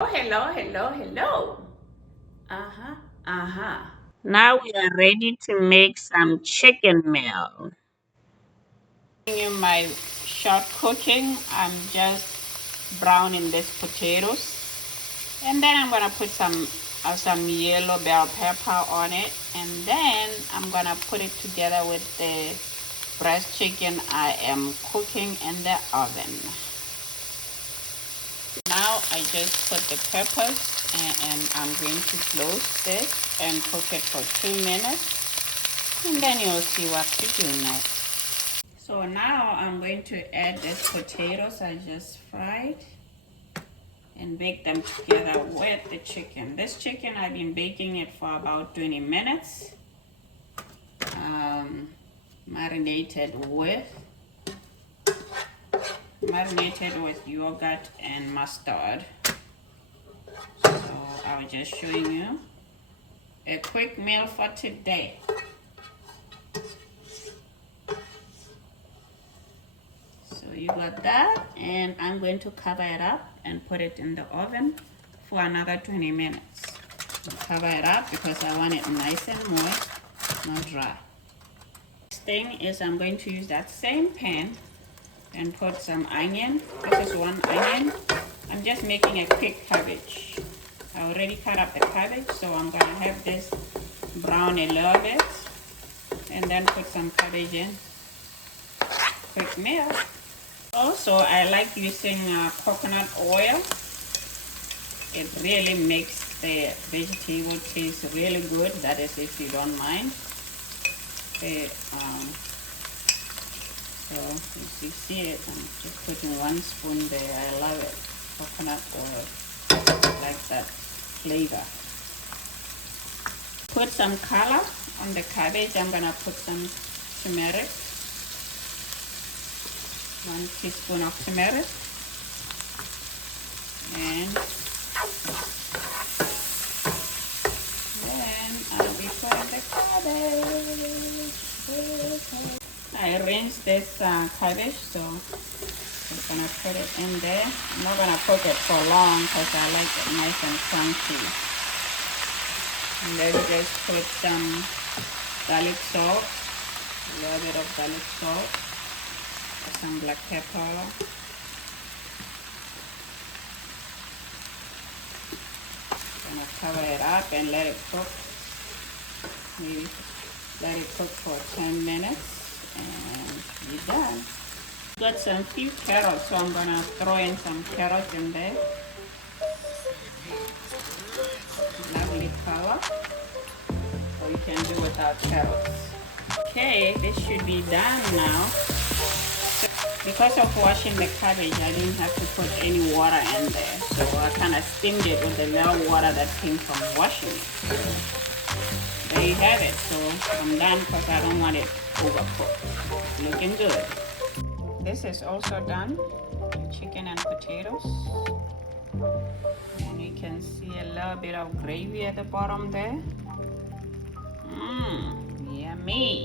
Hello. Uh-huh. Now we are ready to make some chicken meal. In my short cooking, I'm just browning these potatoes. And then I'm gonna put some yellow bell pepper on it. And then I'm gonna put it together with the breast chicken I am cooking in the oven. Now I just put the peppers and I'm going to close this and cook it for 2 minutes, and then you'll see what to do next. So now I'm going to add these potatoes I just fried and bake them together with the chicken. This chicken I've been baking it for about 20 minutes, marinated with yogurt and mustard. So I was just showing you a quick meal for today. So you got that, and I'm going to cover it up and put it in the oven for another 20 minutes. Cover it up because I want it nice and moist, not dry. Next thing is I'm going to use that same pan and put some onion. This is 1 onion. I'm just making a quick cabbage. I already cut up the cabbage, so I'm gonna have this brown a little bit and then put some cabbage in. Quick meal. Also, I like using coconut oil. It really makes the vegetable taste really good. That is, if you don't mind. So if you see it, I'm just putting 1 spoon there. I love it. Coconut oil, like that flavor. Put some color on the cabbage. I'm gonna put some turmeric. 1 teaspoon of turmeric, and then I'll be putting the cabbage. I rinsed this cabbage, so I'm gonna put it in there. I'm not gonna cook it for long because I like it nice and crunchy. And then just put some garlic salt, a little bit of garlic salt, some black pepper, gonna cover it up and let it cook. Maybe let it cook for 10 minutes and you're done. Got some few carrots, so I'm gonna throw in some carrots in there. Lovely color. Or you can do without carrots. Okay, this should be done now. Because of washing the cabbage, I didn't have to put any water in there. So I kind of steamed it with the little water that came from washing it. So there you have it. So I'm done because I don't want it overcooked. Looking good. This is also done. Chicken and potatoes. And you can see a little bit of gravy at the bottom there. Yummy.